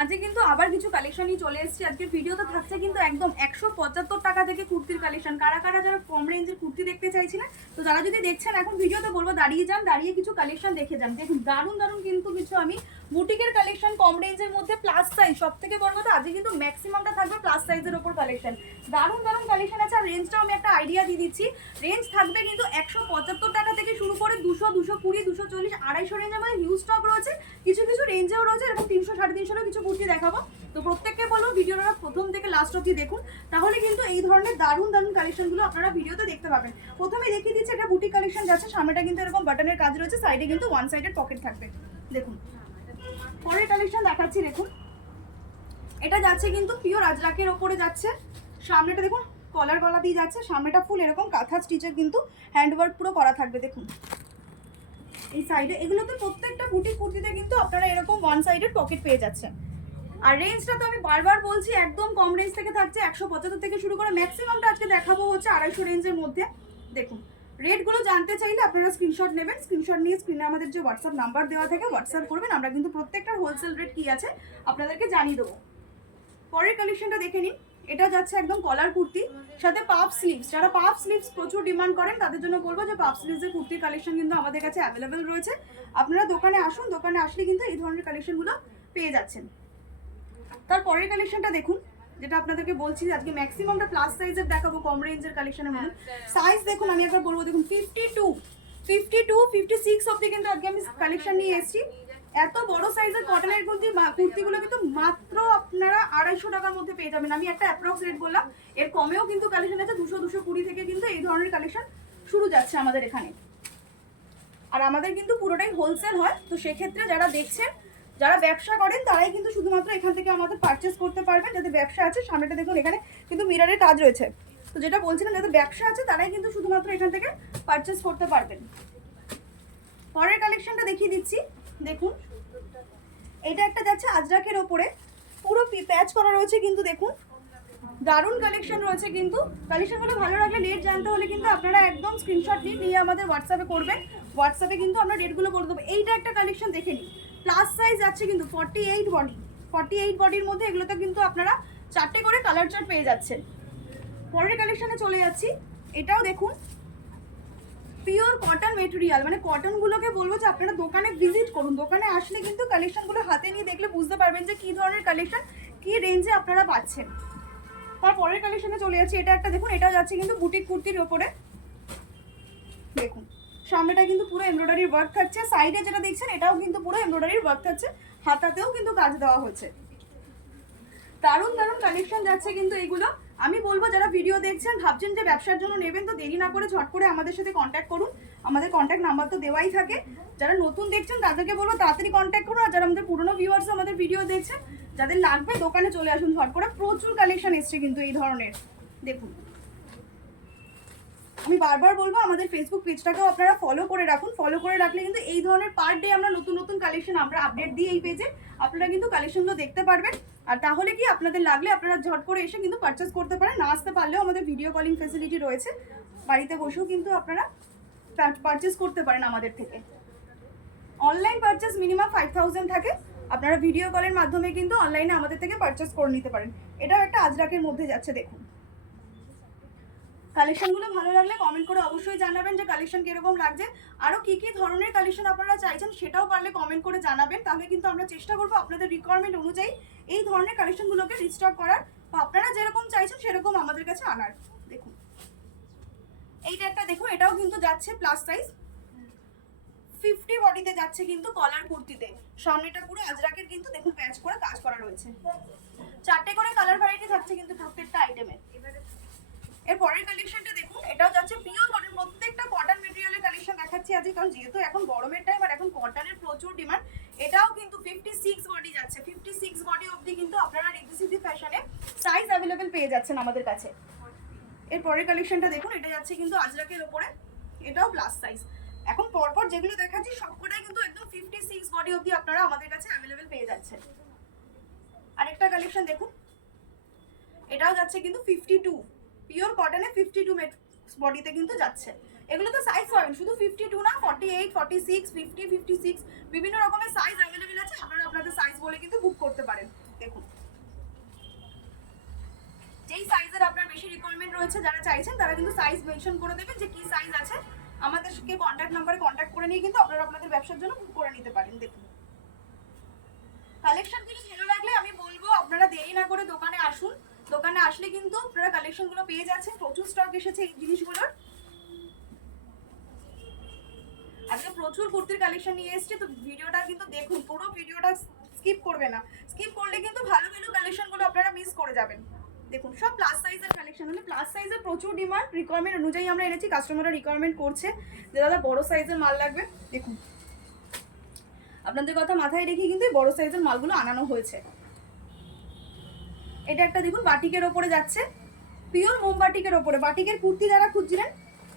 আজকে কিন্তু আবার কিছু কালেকশনই চলে এসেছি। আজকের ভিডিওতে থাকছে কিন্তু একদম 175 টাকা থেকে কুর্তির কালেকশন। কারা কারা যারা কম রেঞ্জের কুর্তি দেখতে চাইছিলেন, তো যারা যদি দেখছেন এখন ভিডিওতে বলবো দাঁড়িয়ে যান, দাঁড়িয়ে কিছু কালেকশন দেখে যান। দেখুন দারুণ দারুণ কিন্তু কিছু আমি বুটিকের কালেকশন কম রেঞ্জের মধ্যে প্লাস সাইজ, সব থেকে বড় কথা আজকে কিন্তু ম্যাক্সিমামটা থাকবে প্লাস সাইজের ওপর কালেকশন। দারুণ দারুণ কালেকশন আছে। আর রেঞ্জটাও আমি একটা আইডিয়া দিয়ে দিচ্ছি। রেঞ্জ থাকবে কিন্তু 175 টাকা থেকে শুরু করে 200, 220, 240, 250 রেঞ্জের মধ্যে হিউজ স্টক রয়েছে। কিছু কিছু রেঞ্জেও রয়েছে, এরকম 300, 350 কিছু কুর্তি দেখাবো। তো প্রত্যেককে বলবো ভিডিওটা প্রথম থেকে লাস্ট অবধি দেখুন, তাহলে কিন্তু এই ধরনের দারুণ দারুণ কালেকশনগুলো আপনারা ভিডিওতে দেখতে পাবেন। প্রথমে দেখিয়ে দিচ্ছি, এটা বুটিক কালেকশন যাচ্ছে। সামনেটা কিন্তু এরকম বাটনের কাজ রয়েছে, সাইডে কিন্তু ওয়ান সাইডেড পকেট থাকবে। দেখুন পরের কালেকশন দেখাচ্ছি। দেখুন এটা যাচ্ছে কিন্তু পিওর আজরাকের ওপরে যাচ্ছে। সামনেটা দেখুন কলার গলা দিয়ে যাচ্ছে, সামনেটা ফুল এরকম কাঁথা স্টিচের কিন্তু হ্যান্ডওয়ার্ক পুরো করা থাকবে। দেখুন এই সাইডে এগুলোতে প্রত্যেকটা বুটিক কুর্তিতে কিন্তু আপনারা এরকম ওয়ান সাইডেড পকেট পেয়ে যাচ্ছেন। আর রেঞ্জটা তো আমি বারবার বলছি একদম কম রেঞ্জ থেকে থাকছে 175 থেকে শুরু করে ম্যাক্সিমামটা আজকে দেখাবো হচ্ছে 250 রেঞ্জের মধ্যে। দেখুন রেটগুলো জানতে চাইলে আপনারা স্ক্রিনশট নেবেন, স্ক্রিনশট নিয়ে স্ক্রিনে আমাদের যে হোয়াটসঅ্যাপ নাম্বার দেওয়া থাকে হোয়াটসঅ্যাপ করবেন। আমরা কিন্তু প্রত্যেকটার হোলসেল রেট কি আছে আপনাদেরকে জানিয়ে দেবো। পরের কালেকশনটা দেখে নিন। এটা যাচ্ছে একদম কলার কুর্তি, সাথে পাফ স্লিভস। যারা পাফ স্লিভস প্রচুর ডিমান্ড করেন তাদের জন্য বলবো যে পাফ স্লিভসের কুর্তির কালেকশন কিন্তু আমাদের কাছে অ্যাভেলেবেল রয়েছে। আপনারা দোকানে আসুন, দোকানে আসলে কিন্তু এই ধরনের কালেকশনগুলো পেয়ে যাচ্ছেন। তার পরের কালেকশনটা দেখুন, যেটা আপনাদেরকে বলছি আজকে ম্যাক্সিমামটা প্লাস সাইজের দেখাবো কম রেঞ্জের কালেকশনের মধ্যে। সাইজ দেখুন আমি একবার বলবো, দেখুন 52, 56 অবধি কিন্তু আজকে আমি কালেকশন নিয়ে এসেছি। এত বড় সাইজের কটনের কুর্তিগুলো কিন্তু মাত্র আপনারা 250 টাকার মধ্যে পেয়ে যাবেন। আমি একটা অ্যাপ্রক্স রেট বললাম, এর কমেও কিন্তু কালেকশন আছে। 200, 220 থেকে কিন্তু এই ধরনের কালেকশন শুরু যাচ্ছে আমাদের এখানে। আর আমাদের কিন্তু পুরোটাই হোলসেল হয়, তো সেক্ষেত্রে যারা দেখছেন যারা ব্যবসা করেন তারাই কিন্তু শুধুমাত্র এখান থেকে আমাদের পারচেস করতে পারবেন। যাদের ব্যবসা আছে, সামনেটা দেখুন এখানে কিন্তু মিররের কাজ রয়েছে। তো যেটা বলছিলাম যাদের ব্যবসা আছে তারাই কিন্তু শুধুমাত্র এখান থেকে পারচেস করতে পারবেন। পরের কালেকশনটা দেখিয়ে দিচ্ছি। দেখুন এটা একটা যাচ্ছে আজরাকের ওপরে, পুরো প্যাচ করা রয়েছে কিন্তু দেখুন দারুণ কালেকশন রয়েছে। কিন্তু কালেকশনগুলো ভালো লাগলে রেট জানতে হলে কিন্তু আপনারা একদম স্ক্রিনশট নিয়ে আমাদের হোয়াটসঅ্যাপে করবেন। হোয়াটসঅ্যাপে কিন্তু আমরা রেটগুলো বলে দেবো। এইটা একটা কালেকশন দেখে নিই, প্লাস সাইজ আছে কিন্তু 48 বডি। 48 বডির মধ্যে এগুলোতে কিন্তু আপনারা 4টে করে কালার চার্ট পেয়ে যাচ্ছেন। পরের কালেকশনে চলে যাচ্ছি। এটাও দেখুন পিওর কটন মেটেরিয়াল, মানে কটনগুলোকে বলবো যে আপনারা দোকানে ভিজিট করুন। দোকানে আসলে কিন্তু কালেকশনগুলো হাতে নিয়ে দেখলে বুঝতে পারবেন যে কী ধরনের কালেকশন, কী রেঞ্জে আপনারা পাচ্ছেন। তারপরের কালেকশনে চলে যাচ্ছে। এটা একটা দেখুন, এটা যাচ্ছে কিন্তু বুটিক কুর্তির ওপরে। দেখুন সামনেটা কিন্তু পুরো এমব্রয়ডারির ওয়ার্ক থাকছে, সাইডে যেটা দেখছেন এটাও কিন্তু পুরো এমব্রয়ডারির ওয়ার্ক থাকছে, হাতাতেও কিন্তু কাজ দেওয়া হয়েছে। দারুণ দারুণ কালেকশন যাচ্ছে কিন্তু এইগুলো। আমি বলবো যারা ভিডিও দেখছেন ভাবছেন যে ব্যবসার জন্য নেবেন, তো দেরি না করে ঝট করে আমাদের সাথে কন্ট্যাক্ট করুন। আমাদের কন্ট্যাক্ট নাম্বার তো দেওয়াই থাকে। যারা নতুন দেখছেন তাদেরকে বলবো তাড়াতাড়ি কন্ট্যাক্ট করুন। আর যারা আমাদের পুরনো ভিউয়ার্স আমাদের ভিডিও দেখছেন, যাদের লাগবে দোকানে চলে আসুন ঝট করে। প্রচুর কালেকশন এসছে কিন্তু এই ধরনের। দেখুন আমি বারবার বলবো আমাদের ফেসবুক পেজটাকেও আপনারা ফলো করে রাখুন। ফলো করে রাখলে কিন্তু এই ধরনের পার ডে আমরা নতুন নতুন কালেকশন আমরা আপডেট দিই এই পেজে, আপনারা কিন্তু কালেকশনগুলো দেখতে পারবেন। আর তাহলে কি আপনাদের লাগলে আপনারা ঝট করে এসে কিন্তু পারচেস করতে পারেন। না আসতে পারলেও আমাদের ভিডিও কলিং ফেসিলিটি রয়েছে, বাড়িতে বসেও কিন্তু আপনারা পারচেস করতে পারেন আমাদের থেকে। অনলাইন পারচেস মিনিমাম 5000 থাকে, আপনারা ভিডিও কলের মাধ্যমে কিন্তু অনলাইনে আমাদের থেকে পারচেস করে নিতে পারেন। এটাও একটা আজরাকের মধ্যে যাচ্ছে। দেখুন কালেকশনগুলো ভালো লাগলে কমেন্ট করে অবশ্যই জানাবেন যে কালেকশন কিরকম লাগছে। আরও কী কী ধরনের কালেকশন আপনারা চাইছেন সেটাও পারলে কমেন্ট করে জানাবেন, তাহলে কিন্তু আমরা চেষ্টা করবো আপনাদের রিকোয়ারমেন্ট অনুযায়ী এই ধরনের কালেকশনগুলোকে রিস্টক করার, বা আপনারা যেরকম চাইছেন সেরকম আমাদের কাছে আনার। দেখুন এইটা একটা দেখুন, এটাও কিন্তু যাচ্ছে প্লাস সাইজ 50 বডিতে যাচ্ছে কিন্তু কলার কুর্তিতে। সামনেটা পুরো আজরাকের কিন্তু দেখুন প্যাচ করে কাজ করা রয়েছে। 4টে করে কালার ভ্যারাইটি থাকছে কিন্তু প্রত্যেকটা আইটেমে। এর পরের কালেকশনটা দেখুন, এটাও যাচ্ছে পিওর কটন। প্রত্যেকটা কটন মেটেরিয়ালের কালেকশন দেখাচ্ছি আজকে, কারণ যেহেতু এখন গরমের টাইম আর এখন কটনের প্রচুর ডিমান্ড। এটাও কিন্তু 56 বডি যাচ্ছে। 56 বডি অবধি কিন্তু আপনারা রিদ্ধি ফ্যাশনে সাইজ অ্যাভেলেবেল পেয়ে যাচ্ছেন আমাদের কাছে। এর পরের কালেকশনটা দেখুন, এটা যাচ্ছে কিন্তু আজরাকের ওপরে, এটাও প্লাস সাইজ। এখন পরপর যেগুলো দেখাচ্ছি সবকটাই কিন্তু একদম 56 বডি অবধি আপনারা আমাদের কাছে অ্যাভেলেবেল পেয়ে যাচ্ছেন। আরেকটা কালেকশন দেখুন, এটাও যাচ্ছে কিন্তু 52 পিওর কটনে 52 বডিতে কিন্তু যাচ্ছে। এগুলো তো সাইজ পাবেন শুধু 52 না, 48, 46, 50, 56 বিভিন্ন রকমের সাইজ অ্যাভেলেবেল আছে। আপনারা আপনাদের সাইজ বলে কিন্তু বুক করতে পারেন। রয়েছে, যারা চাইছেন তারা কিন্তু সাইজ মেনশন করে দেবেন যে কি সাইজ আছে, আমাদেরকে কন্ট্যাক্ট নাম্বারে কন্ট্যাক্ট করে নিয়ে কিন্তু আপনারা আপনাদের ব্যবসার জন্য বুক করে নিতে পারেন। দেখুন কালেকশনগুলো ভালো লাগলে আমি বলবো আপনারা দেরি না করে দোকানে আসুন, দোকানে আসলে কিন্তু আপনারা কালেকশনগুলো পেয়ে যাচ্ছেন, প্রচুর স্টক এসেছে এই জিনিসগুলোর। আজকে প্রচুর কুর্তির কালেকশন নিয়ে এসেছি, তো ভিডিওটা কিন্তু দেখুন, পুরো ভিডিওটা স্কিপ করবে না, স্কিপ করলে কিন্তু ভালো ভালো কালেকশনগুলো আপনারা মিস করে যাবেন। দেখুন সব প্লাস সাইজের কালেকশন, মানে প্লাস সাইজের প্রচুর ডিমান্ড, রিকোয়ারমেন্ট অনুযায়ী আমরা এনেছি, কাস্টমাররা রিকোয়ারমেন্ট করছে যে দাদা বড় সাইজের মাল লাগবে। দেখুন আপনাদের কথা মাথায় রেখে কিন্তু বড় সাইজের মালগুলো আনানো হয়েছে। এটা একটা দেখুন বাটিকের ওপরে যাচ্ছে, পিওর মোম বাটিকের ওপরে, বাটিকের কুর্তি যারা খুঁজছিলেন,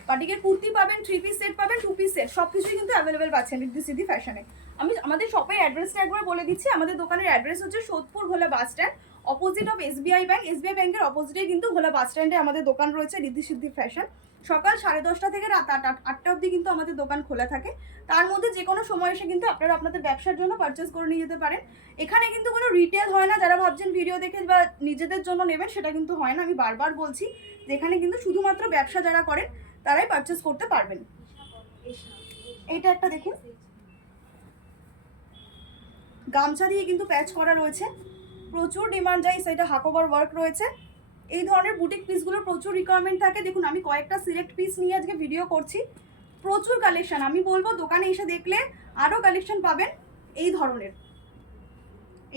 বাটিকের কুর্তি পাবেন, 3 পিস সেট পাবেন, 2 পিস সেট, সবকিছুই কিন্তু অ্যাভেলেবেল পাচ্ছেন রিদ্ধি সিদ্ধি ফ্যাশনে। আমি আমাদের শপের অ্যাড্রেসটা একবার বলে দিচ্ছি। আমাদের দোকানের অ্যাড্রেস হচ্ছে Sodepur Bhola bus stand, opposite of SBI bank. SBI ব্যাংকের অপোজিটে কিন্তু ভোলা বাস স্ট্যান্ডে আমাদের দোকান রয়েছে রিদ্ধি সিদ্ধি ফ্যাশন। সকাল 10:30 থেকে রাত 8টা অবধি কিন্তু আমাদের দোকান খোলা থাকে। তার মধ্যে যে কোনো সময় এসে কিন্তু আপনারা আপনাদের ব্যবসার জন্য পারচেস করে নিয়ে যেতে পারেন। এখানে কিন্তু কোনো রিটেল হয় না, যারা ভাবছেন ভিডিও দেখে বা নিজেদের জন্য নেবেন সেটা কিন্তু হয় না। আমি বারবার বলছি যে এখানে কিন্তু শুধুমাত্র ব্যবসা যারা করেন তারাই পারচেস করতে পারবেন। এইটা একটা দেখুন গামছা দিয়ে কিন্তু প্যাচ করা রয়েছে, প্রচুর ডিমান্ড যায়, সেটা হাকোভার ওয়ার্ক রয়েছে। এই ধরনের বুটিক পিসগুলোর প্রচুর রিকোয়ারমেন্ট থাকে। দেখুন আমি কয়েকটা সিলেক্ট পিস নিয়ে আজকে ভিডিও করছি, প্রচুর কালেকশন। আমি বলবো দোকানে এসে দেখলে আরও কালেকশন পাবেন এই ধরনের।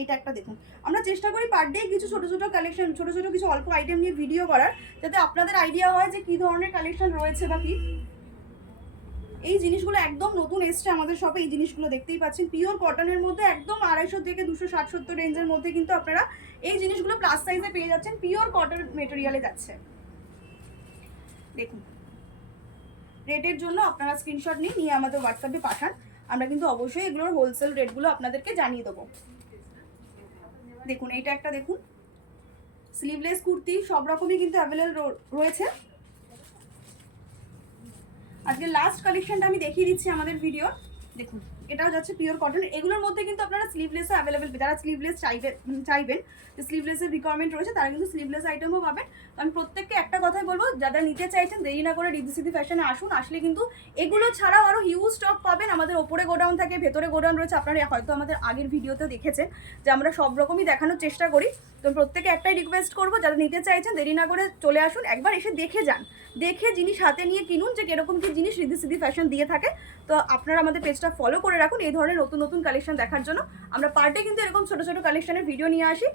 এটা একটা দেখুন, আমরা চেষ্টা করি পার ডে কিছু ছোট ছোট কালেকশন, ছোট ছোট কিছু অল্প আইটেম নিয়ে ভিডিও করার, যাতে আপনাদের আইডিয়া হয় যে কি ধরনের কালেকশন রয়েছে বা কি। এই জিনিসগুলো একদম নতুন এসছে আমাদের শপে, এই জিনিসগুলো দেখতেই পাচ্ছেন পিওর কটনের মধ্যে, একদম 250 থেকে 260-70 রেঞ্জের মধ্যে কিন্তু আপনারা এই জিনিসগুলো প্লাস সাইজে পেয়ে যাচ্ছেন, পিওর কটন মেটেরিয়ালে যাচ্ছে। দেখুন রেটের জন্য আপনারা স্ক্রিনশট নিয়ে আমাদের হোয়াটসঅ্যাপে পাঠান, আমরা কিন্তু অবশ্যই এগুলোর হোলসেল রেটগুলো আপনাদেরকে জানিয়ে দেবো। দেখুন এটা একটা দেখুন স্লিভলেস কুর্তি, সব রকমই কিন্তু অ্যাভেলেবল রয়েছে। আজকে লাস্ট কালেকশনটা আমি দেখিয়ে দিচ্ছি আমাদের ভিডিও। দেখুন এটাও যাচ্ছে পিওর কটন, এগুলোর মধ্যে কিন্তু আপনারা স্লিভলেসও অ্যাভেলেবেল, যারা স্লিভলেস চাইবেন যে স্লিভলেসের রিকোয়ারমেন্ট রয়েছে তারা কিন্তু স্লিভলেস আইটেমও পাবেন। তো আমি প্রত্যেককে একটা কথাই বলবো, যারা নিতে চাইছেন দেরি না করে রিদ্ধি সিদ্ধি ফ্যাশনে আসুন, আসলে কিন্তু এগুলো ছাড়াও আরও হিউজ স্টক পাবেন। আমাদের ওপরে গোডাউন থাকে, ভেতরে গোডাউন রয়েছে, আপনারা হয়তো আমাদের আগের ভিডিওতে দেখেছেন যে আমরা সব রকমই দেখানোর চেষ্টা করি। তো প্রত্যেকে একটাই রিকোয়েস্ট করবো, যারা নিতে চাইছেন দেরি না করে চলে আসুন, একবার এসে দেখে যান, দেখে জিনিস হাতে নিয়ে কিনুন যে কিরকম কি জিনিস রিদ্ধি সিদ্ধি ফ্যাশন দিয়ে থাকে। তো আপনারা আমাদের পেজটা ফলো করে রাখুন এই ধরনের নতুন নতুন কালেকশন দেখার জন্য। আমরা পার ডে কিন্তু এরকম ছোট ছোট কালেকশনের ভিডিও নিয়ে আসি।